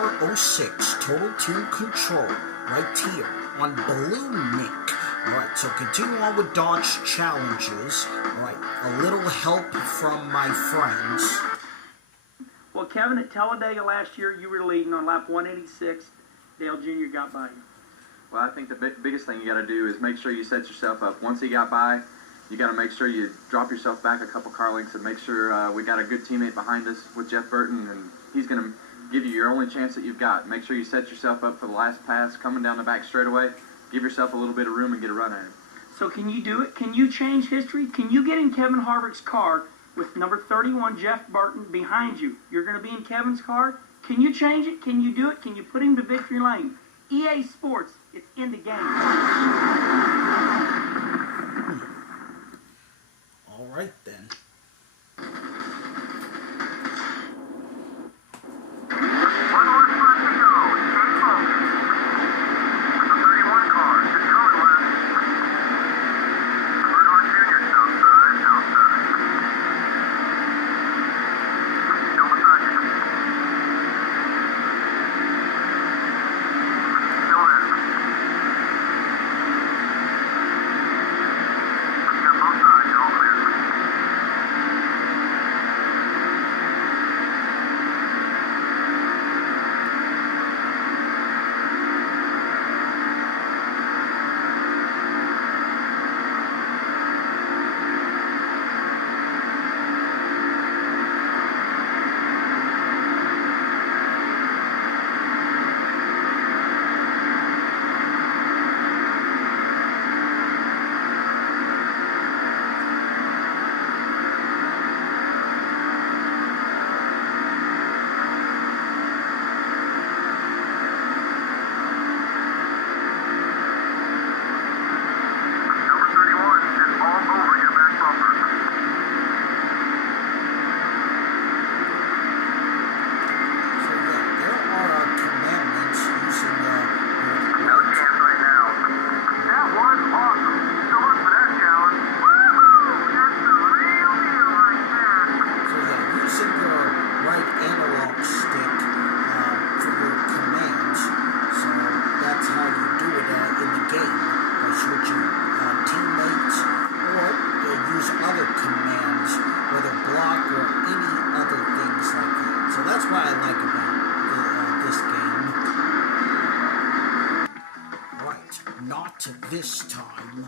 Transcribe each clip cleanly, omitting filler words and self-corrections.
NASCAR '06 Total Team Control right here on Blue Mink. Alright, so continue on with Dodge challenges. Alright, a little help from my friends. Well, Kevin, at Talladega last year, you were leading on lap 186. Dale Jr. got by you. Well, I think the biggest thing you got to do is make sure you set yourself up. Once he got by, you got to make sure you drop yourself back a couple car lengths and make sure we got a good teammate behind us with Jeff Burton, and he's going to give you your only chance that you've got. Make sure you set yourself up for the last pass coming down the back straightaway. Give yourself a little bit of room and get a run at him. So can you do it? Can you change history? Can you get in Kevin Harvick's car with number 31, Jeff Burton, behind you? You're going to be in Kevin's car. Can you change it? Can you do it? Can you put him to victory lane? EA Sports, it's in the game. All right, then. This time.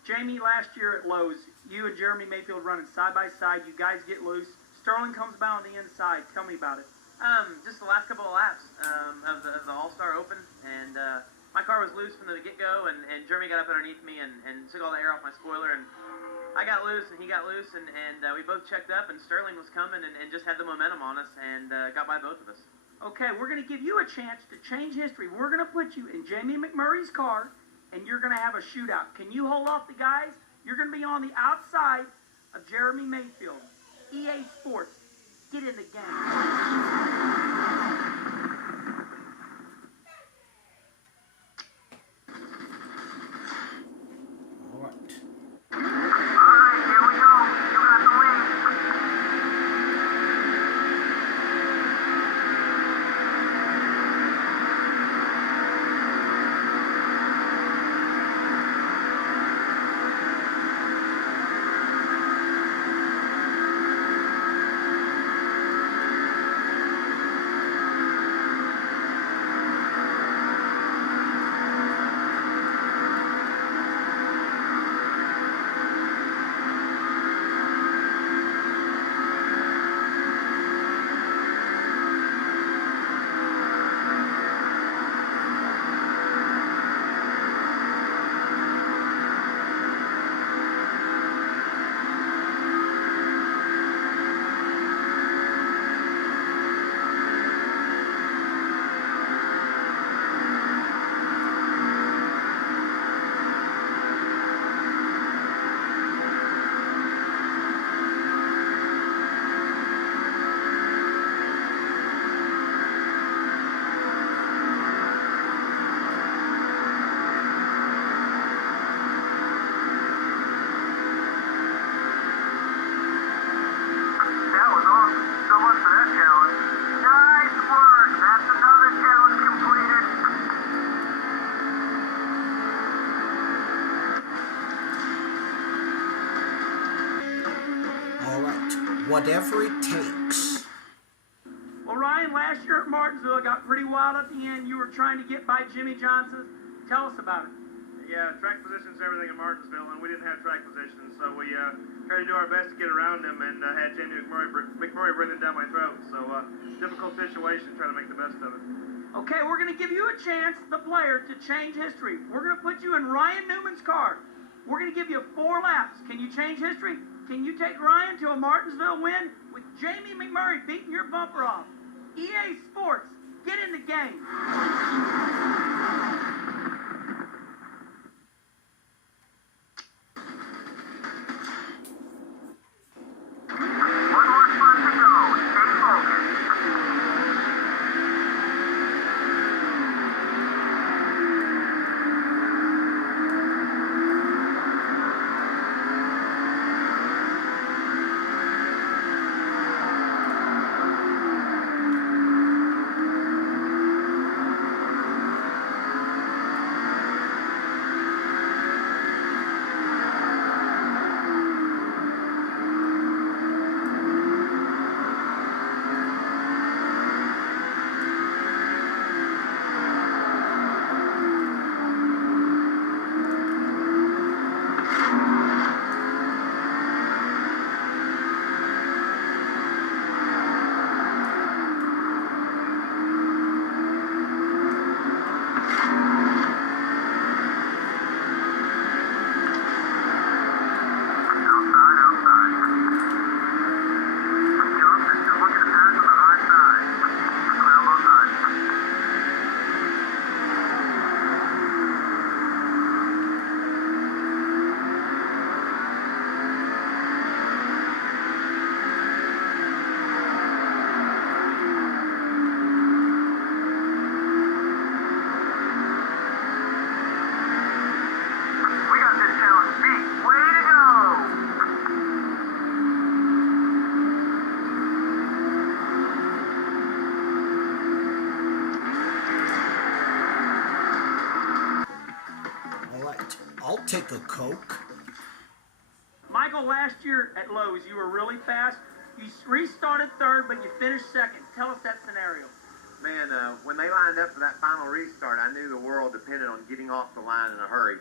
Jamie, last year at Lowe's, you and Jeremy Mayfield running side by side. You guys get loose. Sterling comes by on the inside. Tell me about it. Just the last couple of laps of the All-Star Open, and my car was loose from the get-go, and Jeremy got up underneath me and took all the air off my spoiler, and I got loose, and he got loose, and we both checked up, and Sterling was coming and just had the momentum on us, and got by both of us. Okay, we're going to give you a chance to change history. We're going to put you in Jamie McMurray's car, and you're going to have a shootout. Can you hold off the guys? You're going to be on the outside of Jeremy Mayfield. EA Sports, get in the game. whatever it takes. Well, Ryan, last year at Martinsville, it got pretty wild at the end. You were trying to get by Jimmy Johnson. Tell us about it. Yeah, track position's everything in Martinsville, and we didn't have track positions, so we tried to do our best to get around him, and had Jamie McMurray breathing down my throat. So difficult situation, trying to make the best of it. Okay, we're going to give you a chance, the player, to change history. We're going to put you in Ryan Newman's car. We're going to give you 4 laps. Can you change history? Can you take Ryan to a Martinsville win with Jamie McMurray beating your bumper off? EA Sports, get in the game. Take a Coke. Michael, last year at Lowe's, you were really fast. You restarted third, but you finished second. Tell us that scenario. Man, when they lined up for that final restart, I knew the world depended on getting off the line in a hurry.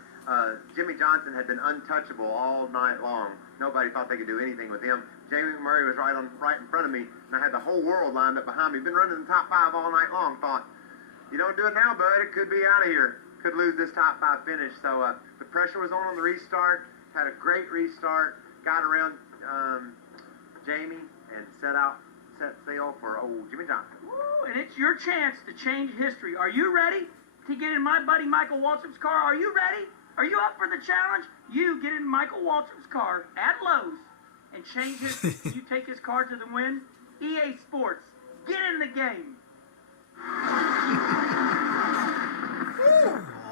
Jimmy Johnson had been untouchable all night long. Nobody thought they could do anything with him. Jamie McMurray was right in front of me, and I had the whole world lined up behind me. Been running the top 5 all night long. Thought, you don't do it now, bud, it could be out of here. Could lose this top 5 finish. So the pressure was on the restart. Had a great restart. Got around Jamie and set sail for old Jimmy Johnson. Woo, and it's your chance to change history. Are you ready to get in my buddy Michael Waltrip's car? Are you ready? Are you up for the challenge? You get in Michael Waltrip's car at Lowe's and change history. You take his car to the win. EA Sports, get in the game.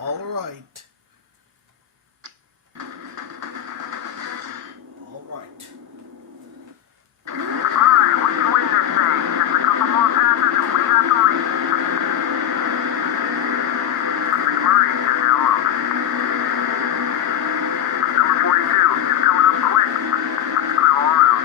All right. All right. Alright, we can win this thing. Just a couple more passes and we got the lead. McMurray is down low. Number 42 is coming up quick. Clear all out.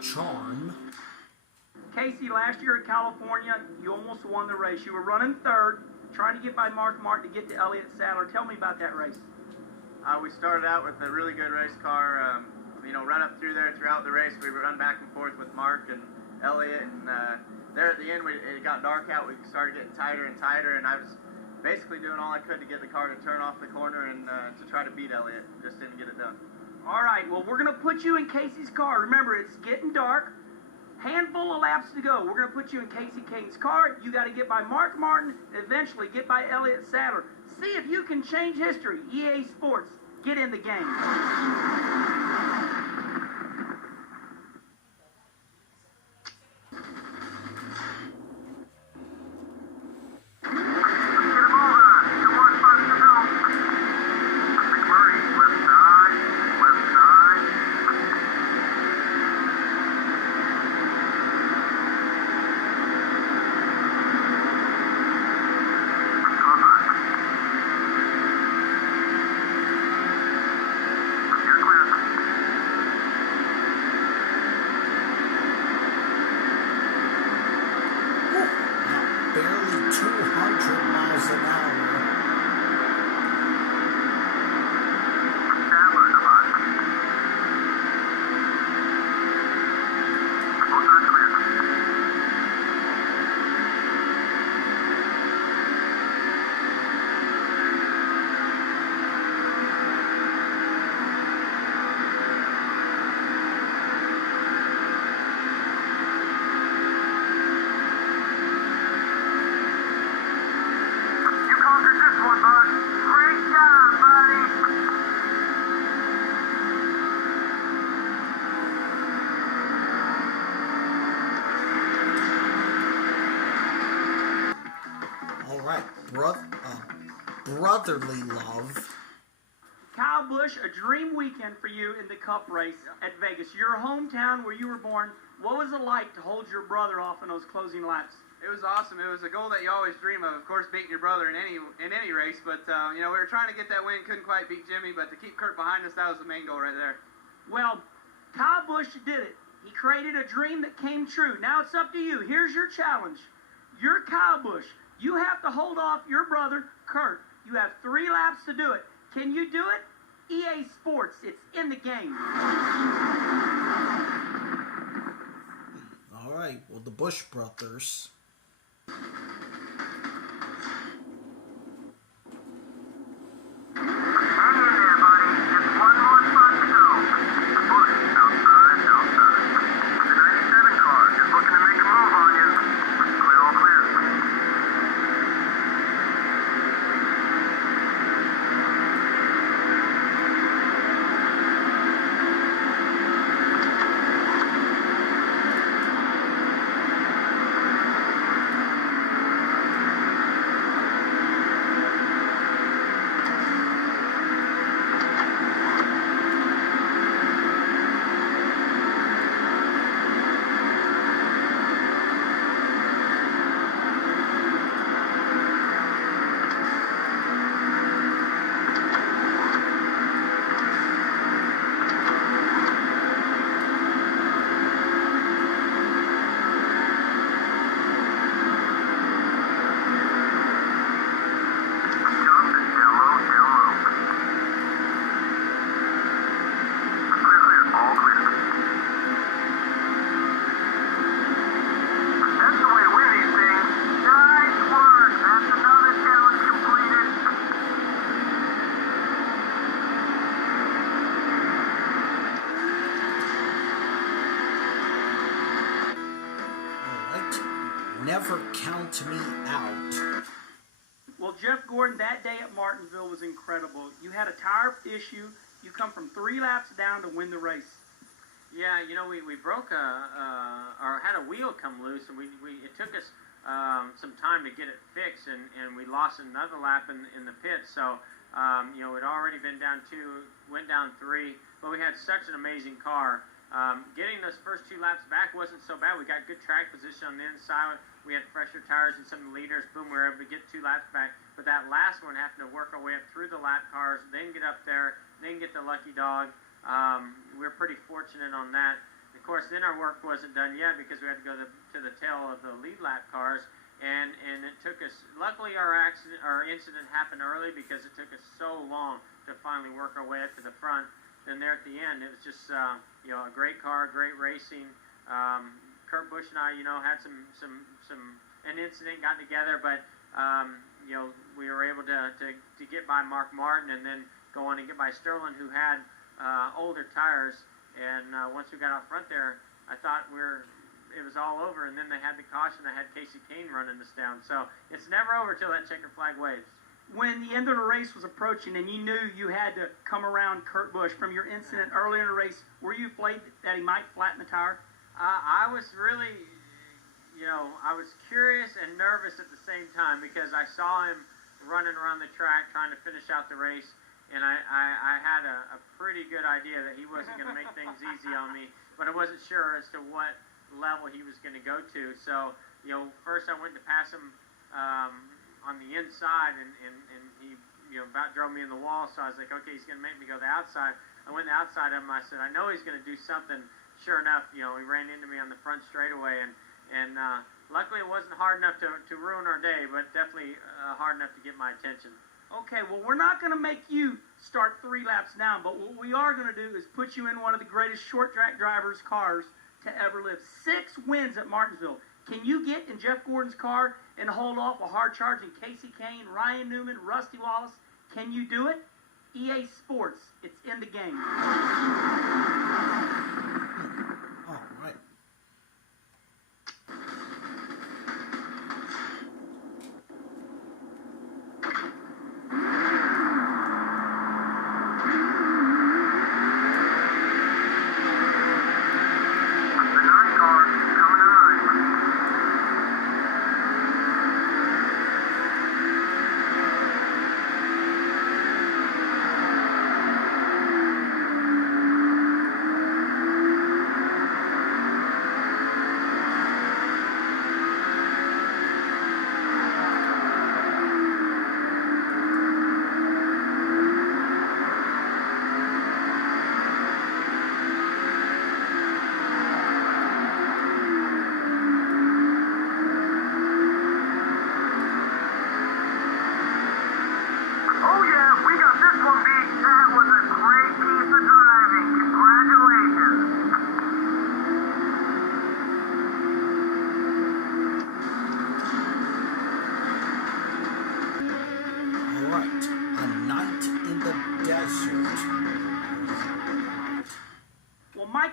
charm. Casey, last year at California, you almost won the race. You were running third, trying to get by Mark Martin to get to Elliott Sadler. Tell me about that race. We started out with a really good race car. Right up through there throughout the race, we would run back and forth with Mark and Elliott. And there at the end, it got dark out. We started getting tighter and tighter, and I was basically doing all I could to get the car to turn off the corner and to try to beat Elliott. Just didn't get it done. All right, well, we're going to put you in Casey's car. Remember, it's getting dark. Handful of laps to go. We're going to put you in Casey Kane's car. You got to get by Mark Martin and eventually get by Elliott Sadler. See if you can change history. EA Sports, get in the game. Barely 200 miles an hour. Brotherly love. Kyle Busch, a dream weekend for you in the Cup race at Vegas. Your hometown where you were born. What was it like to hold your brother off in those closing laps? It was awesome. It was a goal that you always dream of course, beating your brother in any race. But we were trying to get that win, couldn't quite beat Jimmy. But to keep Kurt behind us, that was the main goal right there. Well, Kyle Busch did it. He created a dream that came true. Now it's up to you. Here's your challenge. You're Kyle Busch. You have to hold off your brother, Kurt. You have 3 laps to do it. Can you do it? EA Sports, it's in the game. All right, well, the Busch brothers. Never count me out. Well, Jeff Gordon, that day at Martinsville was incredible. You had a tire issue. You come from 3 laps down to win the race. Yeah, we broke or had a wheel come loose, and it took us some time to get it fixed, and we lost another lap in the pits. So, it already been down 2, went down 3, but we had such an amazing car. Getting those first 2 laps back wasn't so bad. We got good track position on the inside. We had fresher tires and some leaders. Boom, we were able to get 2 laps back. But that last one, having to work our way up through the lap cars, then get up there, then get the lucky dog. We were pretty fortunate on that. Of course, then our work wasn't done yet because we had to go to the tail of the lead lap cars, and it took us. Luckily, our incident happened early because it took us so long to finally work our way up to the front. Then there at the end, it was just a great car, great racing. Kurt Busch and I, had an incident, got together, but we were able to get by Mark Martin and then go on and get by Sterling, who had older tires. And once we got out front there, I thought it was all over. And then they had the caution. They had Casey Kane running us down. So it's never over till that checker flag waves. When the end of the race was approaching and you knew you had to come around Kurt Busch from your incident earlier in the race, were you afraid that he might flatten the tire? I was really, I was curious and nervous at the same time because I saw him running around the track trying to finish out the race. And I had a pretty good idea that he wasn't going to make things easy on me, but I wasn't sure as to what level he was going to go to. So, first I went to pass him on the inside, and he, about drove me in the wall. So I was like, okay, he's going to make me go the outside. I went the outside of him. I said, I know he's going to do something. Sure enough, he ran into me on the front straightaway, and luckily it wasn't hard enough to ruin our day, but definitely hard enough to get my attention. Okay, well, we're not going to make you start 3 laps down, but what we are going to do is put you in one of the greatest short track drivers' cars to ever live. 6 wins at Martinsville. Can you get in Jeff Gordon's car and hold off a hard-charging Casey Kane, Ryan Newman, Rusty Wallace? Can you do it? EA Sports, it's in the game. All right.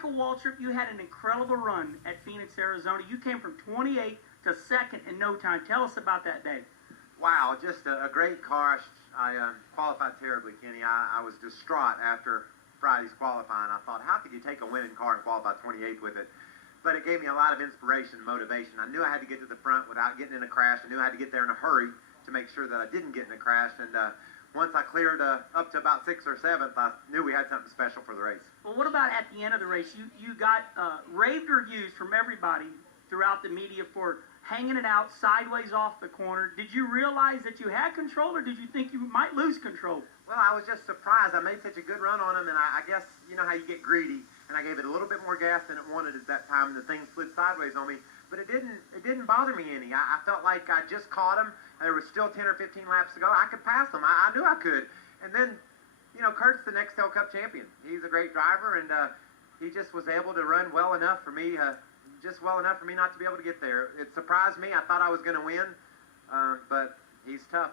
Waltrip, you had an incredible run at Phoenix, Arizona. You came from 28th to 2nd in no time. Tell us about that day. Wow, just a great car. I qualified terribly, Kenny. I was distraught after Friday's qualifying. I thought, how could you take a winning car and qualify 28th with it? But it gave me a lot of inspiration and motivation. I knew I had to get to the front without getting in a crash. I knew I had to get there in a hurry to make sure that I didn't get in a crash. And once I cleared up to about 6th or 7th, I knew we had something special for the race. Well, what about at the end of the race? You got raved reviews from everybody throughout the media for hanging it out sideways off the corner. Did you realize that you had control, or did you think you might lose control? Well, I was just surprised. I made such a good run on him, and I guess you know how you get greedy, and I gave it a little bit more gas than it wanted at that time, and the thing slid sideways on me. But it didn't bother me any. I felt like I just caught him. There was still 10 or 15 laps to go. I could pass him. I knew I could. And then, you know, Kurt's the Nextel Cup champion. He's a great driver, and he just was able to run well enough for me, just well enough for me not to be able to get there. It surprised me. I thought I was going to win, but he's tough.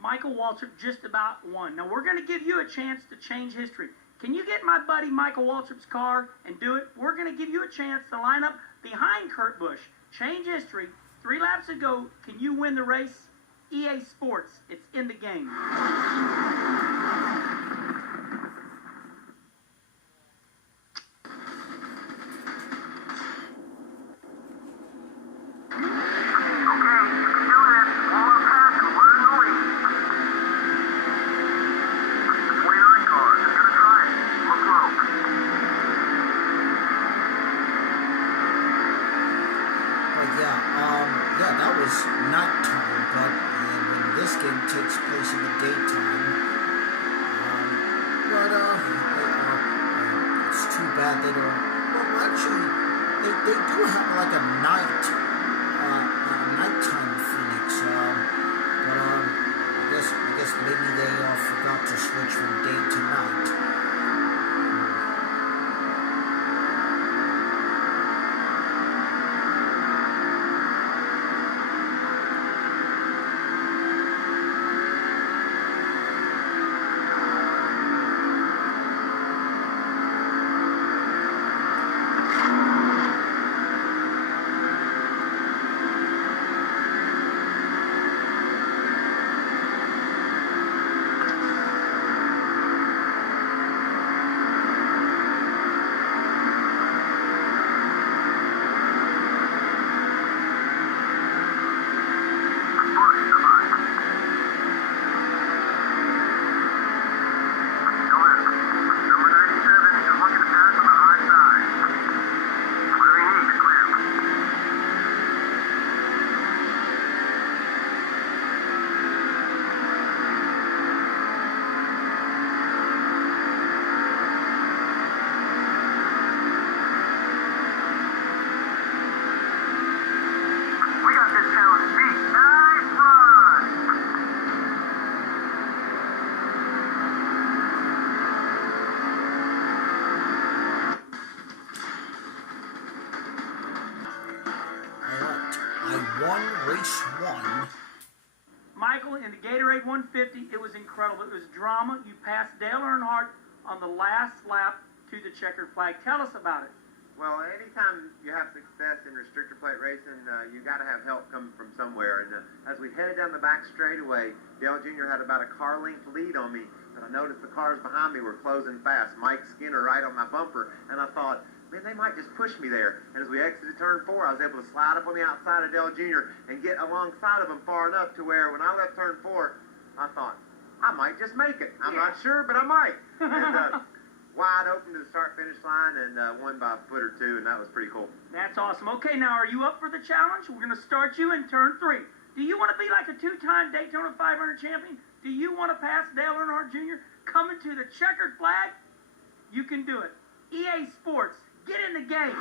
Michael Waltrip just about won. Now, we're going to give you a chance to change history. Can you get my buddy Michael Waltrip's car and do it? We're going to give you a chance to line up behind Kurt Busch. Change history. 3 laps ago, can you win the race? EA Sports, it's in the game. actually, they do have like a nighttime Phoenix. But I guess maybe they forgot to switch from day to night. Race 1. Michael, in the Gatorade 150, it was incredible. It was drama. You passed Dale Earnhardt on the last lap to the checkered flag. Tell us about it. Well, anytime you have success in restrictor plate racing, you got to have help coming from somewhere. And as we headed down the back straightaway, Dale Jr. had about a car length lead on me, but I noticed the cars behind me were closing fast. Mike Skinner right on my bumper, and I thought, man, they might just push me there. And as we exited turn 4, I was able to slide up on the outside of Dale Jr. and get alongside of him far enough to where when I left turn 4, I thought, I might just make it. I'm not sure, but I might. And, wide open to the start-finish line and won by a foot or two, and that was pretty cool. That's awesome. Okay, now are you up for the challenge? We're going to start you in turn 3. Do you want to be like a 2-time Daytona 500 champion? Do you want to pass Dale Earnhardt Jr. coming to the checkered flag? You can do it. EA Sports. Get in the game.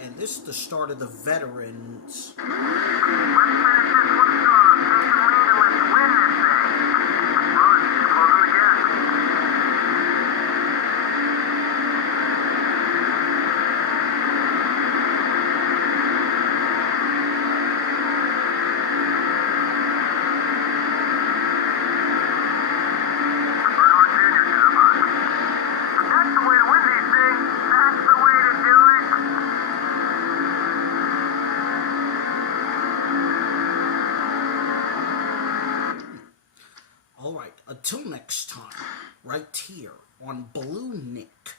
And this is the start of the veterans. Let's finish this one strong. Take the lead and let's win this thing. Run, close on the gas. Until next time, right here on Blue Nick.